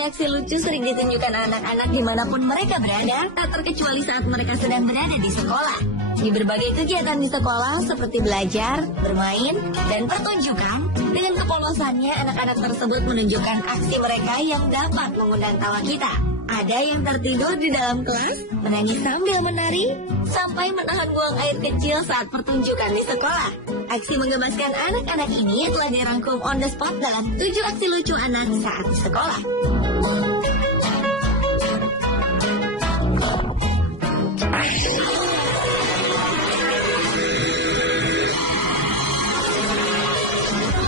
Berbagai aksi lucu sering ditunjukkan anak-anak dimanapun mereka berada, tak terkecuali saat mereka sedang berada di sekolah. Di berbagai kegiatan di sekolah seperti belajar, bermain, dan pertunjukan, dengan kepolosannya anak-anak tersebut menunjukkan aksi mereka yang dapat mengundang tawa kita. Ada yang tertidur di dalam kelas, menangis sambil menari, sampai menahan buang air kecil saat pertunjukan di sekolah. Aksi menggemaskan anak-anak ini telah dirangkum on the spot dalam 7 aksi lucu anak saat di sekolah.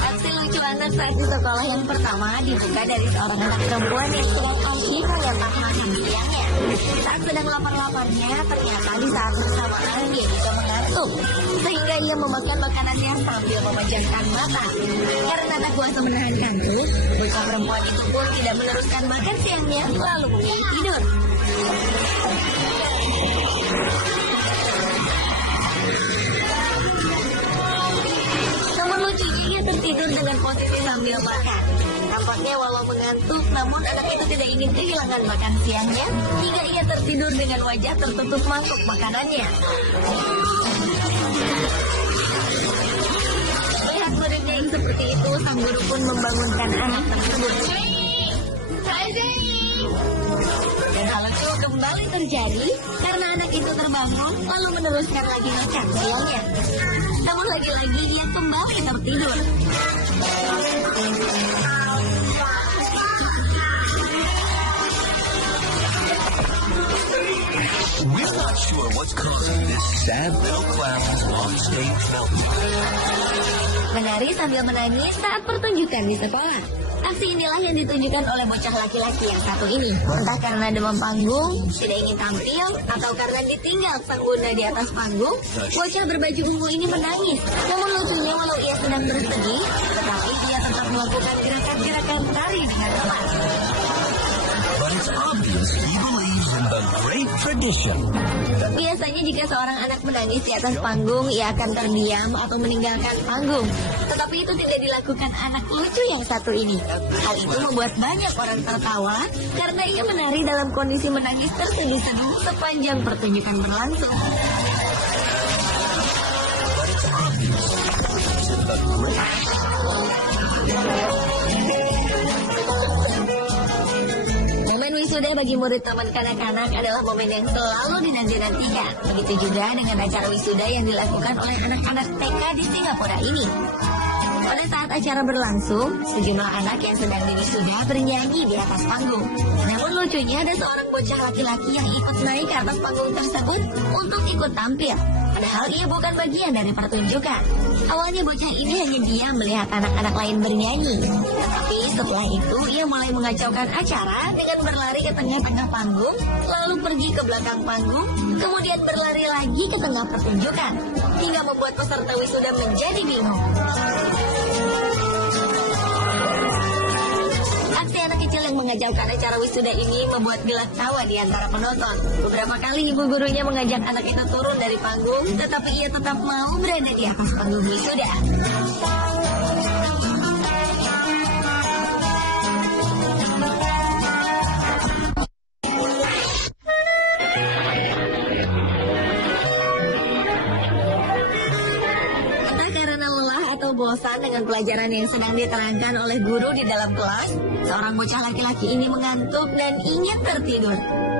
Aksi lucu anak saat di sekolah yang pertama dibuka dari seorang anak perempuan yang sedang asyik menyantap makan siangnya. Saat sedang lapar-laparnya, ternyata di saat bersamaan dia juga mengantuk, sehingga ia memakan makanannya sambil memejamkan mata. Karena tak kuasa menahan kantuk, bocah perempuan itu pun tidak meneruskan makan siangnya, lalu memilih tidur. Namun lucunya ia tertidur dengan posisi sambil makan. Nampaknya walau mengantuk, namun anak itu tidak ingin kehilangan makan siangnya, hingga ia tertidur dengan wajah tertutup mangkuk makanannya. Melihat muridnya yang seperti itu, sang guru pun membangunkan anak tersebut. Dan hal itu kembali terjadi karena anak itu terbangun lalu meneruskan lagi makan siangnya. Namun lagi-lagi dia kembali tertidur. We're not sure what's causing this sad little clown's on-stage meltdown. Menari sambil menangis saat pertunjukan di sekolah. Aksi inilah yang ditunjukkan oleh bocah laki-laki yang satu ini. Entah karena demam panggung, tidak ingin tampil, atau karena ditinggal sang bunda di atas panggung, bocah berbaju ungu ini menangis. Namun lucunya walau ia sedang bersedih, tetapi dia tetap melakukan gerakan-gerakan tari dengan tepat. But it's obvious he believes in the great tradition. Biasanya jika seorang anak menangis di atas panggung, ia akan terdiam atau meninggalkan panggung. Tetapi itu tidak dilakukan anak lucu yang satu ini. Hal itu membuat banyak orang tertawa karena ia menari dalam kondisi menangis terseduh-seduh sepanjang pertunjukan berlangsung. Momen wisuda bagi murid taman kanak-kanak adalah momen yang selalu dinanti-nantikan. Begitu juga dengan acara wisuda yang dilakukan oleh anak-anak TK di Singapura ini. Pada saat acara berlangsung, sejumlah anak yang sedang diwisuda bernyanyi di atas panggung. Namun lucunya ada seorang bocah laki-laki yang ikut naik ke atas panggung tersebut untuk ikut tampil. Padahal ia bukan bagian dari pertunjukan. Awalnya bocah ini hanya diam melihat anak-anak lain bernyanyi. Tetapi setelah itu ia mulai mengacaukan acara dengan berlari ke tengah-tengah panggung, lalu pergi ke belakang panggung, kemudian berlari lagi ke tengah pertunjukan, hingga membuat peserta wisuda menjadi bingung. Aksi anak kecil yang mengacaukan acara wisuda ini membuat gelak tawa di antara penonton. Beberapa kali ibu gurunya mengajak anak itu turun dari panggung, tetapi ia tetap mau berada di atas panggung wisuda. Bosan dengan pelajaran yang sedang diterangkan oleh guru di dalam kelas, seorang bocah laki-laki ini mengantuk dan ingin tertidur.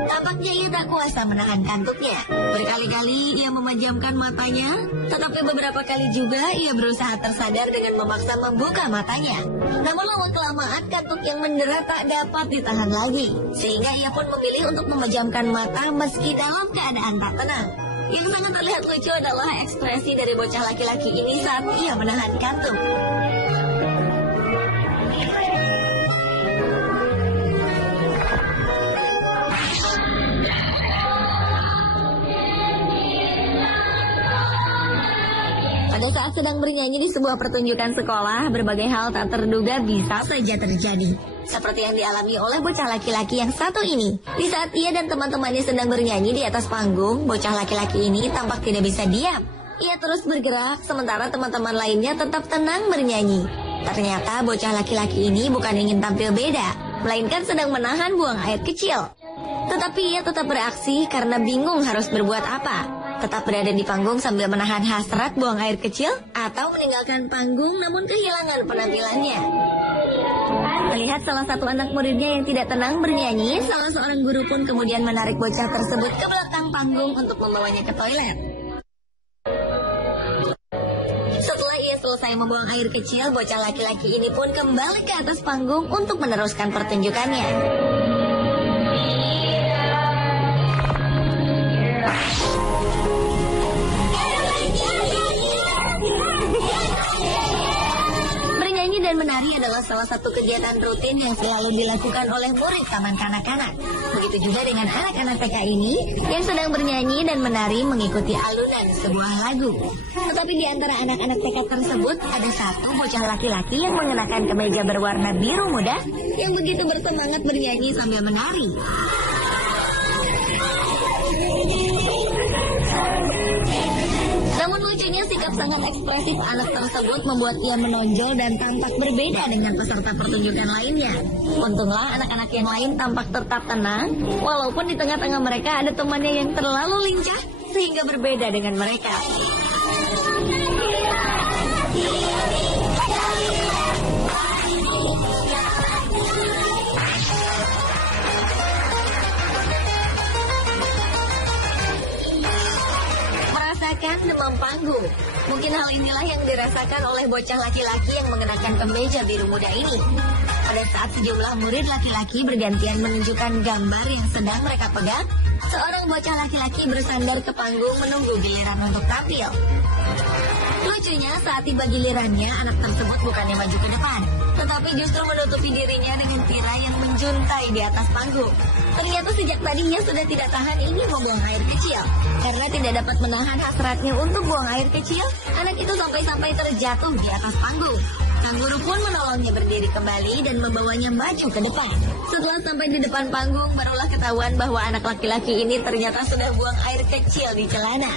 Tampaknya ia tak kuasa menahan kantuknya. Berkali-kali ia memejamkan matanya, tetapi beberapa kali juga ia berusaha tersadar dengan memaksa membuka matanya. Namun lama-kelamaan kantuk yang mendera tak dapat ditahan lagi, sehingga ia pun memilih untuk memejamkan mata meski dalam keadaan tak tenang. Yang sangat terlihat lucu adalah ekspresi dari bocah laki-laki ini saat ia menahan kantuk. Pada saat sedang bernyanyi di sebuah pertunjukan sekolah, berbagai hal tak terduga bisa saja terjadi. Seperti yang dialami oleh bocah laki-laki yang satu ini. Di saat ia dan teman-temannya sedang bernyanyi di atas panggung, bocah laki-laki ini tampak tidak bisa diam. Ia terus bergerak, sementara teman-teman lainnya tetap tenang bernyanyi. Ternyata bocah laki-laki ini bukan ingin tampil beda, melainkan sedang menahan buang air kecil. Tetapi ia tetap beraksi karena bingung harus berbuat apa. Tetap berada di panggung sambil menahan hasrat buang air kecil, atau meninggalkan panggung namun kehilangan penampilannya. Melihat salah satu anak muridnya yang tidak tenang bernyanyi, salah seorang guru pun kemudian menarik bocah tersebut ke belakang panggung untuk membawanya ke toilet. Setelah ia selesai membuang air kecil, bocah laki-laki ini pun kembali ke atas panggung untuk meneruskan pertunjukannya. Bernyanyi dan menari adalah salah satu kegiatan rutin yang selalu dilakukan oleh murid taman kanak-kanak. Begitu juga dengan anak-anak TK ini yang sedang bernyanyi dan menari mengikuti alunan sebuah lagu. Tetapi di antara anak-anak TK tersebut ada satu bocah laki-laki yang mengenakan kemeja berwarna biru muda yang begitu bersemangat bernyanyi sambil menari. Namun lucunya sikap sangat ekspresif anak tersebut membuat ia menonjol dan tampak berbeda dengan peserta pertunjukan lainnya. Untunglah anak-anak yang lain tampak tetap tenang, walaupun di tengah-tengah mereka ada temannya yang terlalu lincah sehingga berbeda dengan mereka. Demam panggung. Mungkin hal inilah yang dirasakan oleh bocah laki-laki yang mengenakan kemeja biru muda ini. Pada saat sejumlah murid laki-laki bergantian menunjukkan gambar yang sedang mereka pegang, seorang bocah laki-laki bersandar ke panggung menunggu giliran untuk tampil. Lucunya saat tiba gilirannya, anak tersebut bukannya maju ke depan, tetapi justru menutupi dirinya dengan tirai yang menjuntai di atas panggung. Ternyata sejak tadinya sudah tidak tahan ingin membuang air kecil. Karena tidak dapat menahan hasratnya untuk buang air kecil, anak itu sampai-sampai terjatuh di atas panggung. Sang guru pun menolongnya berdiri kembali dan membawanya maju ke depan. Setelah sampai di depan panggung, barulah ketahuan bahwa anak laki-laki ini ternyata sudah buang air kecil di celana.